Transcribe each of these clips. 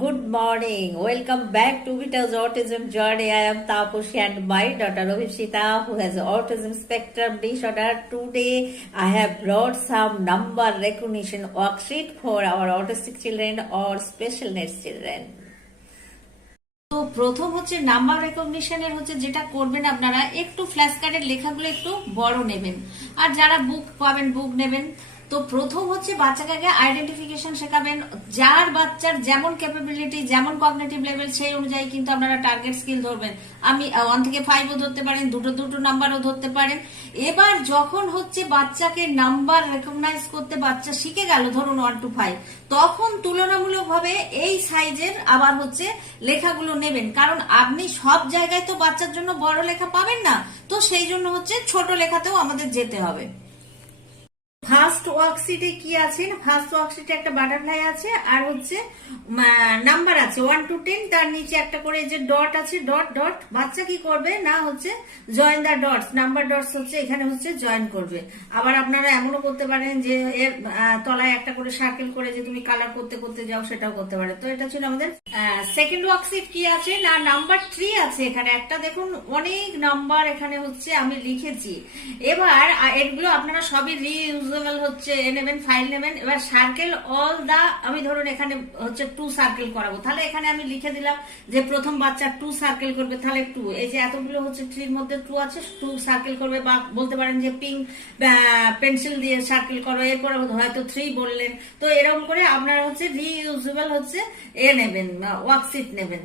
Good morning. Welcome back to AVITA'S autism journey. I am Tapushi and my daughter Avishita, who has autism spectrum disorder. Today I have brought some number recognition worksheet for our autistic children or special needs children. তো প্রথম হচ্ছে number রেকগনিশনের হচ্ছে যেটা করবেন আপনারা একটু flash কার্ডের লেখাগুলো একটু বড় নেবেন আর যারা বুক পাবেন বুক নেবেন। তো প্রথম হচ্ছে বাচ্চাকে আগে আইডেন্টিফিকেশন শেখাবেন, যার বাচ্চার যেমন ক্যাপাবিলিটি যেমন কগনিটিভ লেভেল সেই অনুযায়ী কিন্তু আপনারা টার্গেট স্কিল ধরবেন। আমি 1 থেকে 5ও ধরতে পারেন, দুটো নাম্বারও ধরতে পারেন। এবার যখন হচ্ছে বাচ্চাকে নাম্বার রেকগনাইজ করতে বাচ্চা শিখে গেল, ধরুন 1 to 5, তখন তুলনামূলকভাবে এই সাইজের আবার হচ্ছে লেখাগুলো নেবেন, কারণ আপনি সব জায়গায় তো বাচ্চার জন্য বড় লেখা পাবেন না, তো সেই জন্য হচ্ছে ছোট লেখাতেও আমাদের যেতে হবে। ফার্স্ট ওয়ার্কশিটে কি আছে? ফার্স্ট ওয়ার্কশিটে একটা বাটারফ্লাই আছে আর হচ্ছে নাম্বার আছে 1 to 10, তার নিচে একটা করে যে ডট আছে, ডট ডট। বাচ্চা কি করবে না হচ্ছে join the dots, number dots হচ্ছে এখানে হচ্ছে জয়েন করবে। আবার আপনারা এমনও করতে পারেন যে এর তলায় একটা করে সার্কেল করে যে তুমি কালার করতে করতে যাও, সেটাও করতে পারে। তো এটা ছিল আমাদের সেকেন্ড ওয়ার্কশিট। কি আছে না নাম্বার 3 আছে এখানে একটা, দেখুন অনেক নাম্বার এখানে হচ্ছে আমি লিখেছি। এবার এগুলো আপনারা সবই রিইউজেবল হচ্ছে নেবেন, ফাইল নেবেন। এবার সার্কেল অল দা, আমি ধরুন এখানে হচ্ছে 2 সার্কেল করাবো, তাহলে এখানে আমি লিখে দিলাম যে প্রথম বাচ্চা 2 সার্কেল করবে, তাহলে 2, এই যে এতগুলো হচ্ছে 3 মধ্যে 2 আছে, 2 সার্কেল করবে। বা বলতে পারেন যে পিঙ্ক পেন্সিল দিয়ে সার্কেল করো, এরপরে হয়তো 3 বললেন। তো এরকম করে আপনারা হচ্ছে রিইউজেবল হচ্ছে নেবেন, ওয়ার্কশিট নেবেন।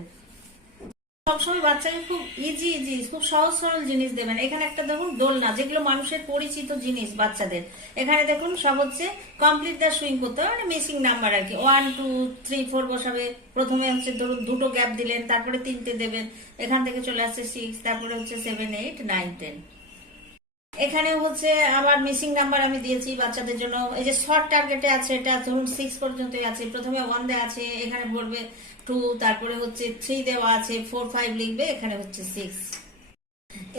সবসময় বাচ্চাকে খুব ইজি খুব সহজ সরল জিনিস দেবেন। এখানে একটা দেখুন দোলনা, যেগুলো মানুষের পরিচিত জিনিস বাচ্চাদের। এখানে দেখুন সব হচ্ছে কমপ্লিট দ্য সুইং করতে হবে, মানে মিসিং নাম্বার আর কি। 1 2 3 4 বসাবে। প্রথমে হচ্ছে ধরুন 2টো গ্যাপ দিলেন, তারপরে 3টে দেবেন, এখান থেকে চলে আসছে 6, তারপরে হচ্ছে 7 8 9 10। এখানে হচ্ছে আবার মিসিং নাম্বার আমি দিয়েছি বাচ্চাদের জন্য। এই যে শর্ট টার্গেটে আছে, এটা ধরুন 6 পর্যন্ত আছে। প্রথমে 1 দেওয়া আছে, এখানে পড়বে 2, তারপরে হচ্ছে 3 দেওয়া আছে, 4 5 লিখবে, এখানে হচ্ছে 6।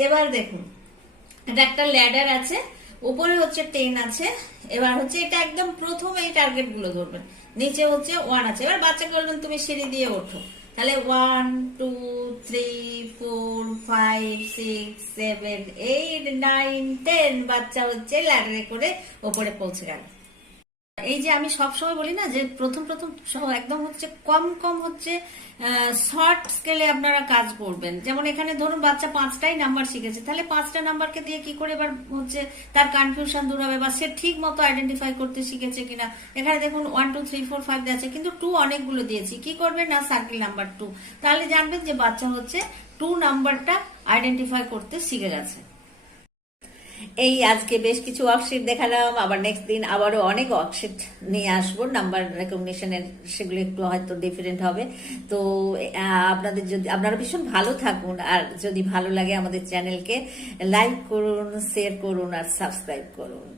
এবার দেখুন এটা একটা ল্যাডার আছে, উপরে হচ্ছে 10 আছে। এবার হচ্ছে এটা একদম প্রথমে এই টার্গেট গুলো ধরবেন, নিচে হচ্ছে 1 আছে। এবার বাচ্চাকে বলবেন তুমি সিঁড়ি দিয়ে ওঠো, তাহলে 1 2 3 4 5 6 7 8 9 10, বাচ্চা হচ্ছে ল্যাডারে করে ওপরে পৌঁছে গেল। এই যে আমি সবসময় বলি না যে প্রথম একদম হচ্ছে কম হচ্ছে শর্ট স্কেলে আপনারা কাজ করবেন। যেমন এখানে ধরুন বাচ্চা 5টাই নাম্বার শিখেছে, তাহলে 5টা নাম্বারকে দিয়ে কি করে এবার হচ্ছে তার কনফিউশন দূর হবে, বা সে ঠিক মতো আইডেন্টিফাই করতে শিখেছে কিনা। এখানে দেখুন 1 2 3 4 5 আছে, কিন্তু 2 অনেকগুলো দিয়েছি। কি করবেন না সার্কেল নাম্বার 2, তাহলে জানবেন যে বাচ্চা হচ্ছে 2 নাম্বারটা আইডেন্টিফাই করতে শিখে গেছে। এই আজকে বেশ কিছু ওয়ার্কশিট দেখালাম, আবার নেক্সট দিন আবারও অনেক ওয়ার্কশিট নিয়ে আসবো নাম্বার রেকগনিশনের, সেগুলো একটু হয়তো ডিফারেন্ট হবে। তো আপনাদের যদি আপনারা ভীষণ ভালো থাকুন, আর যদি ভালো লাগে আমাদের চ্যানেলকে লাইক করুন, শেয়ার করুন আর সাবস্ক্রাইব করুন।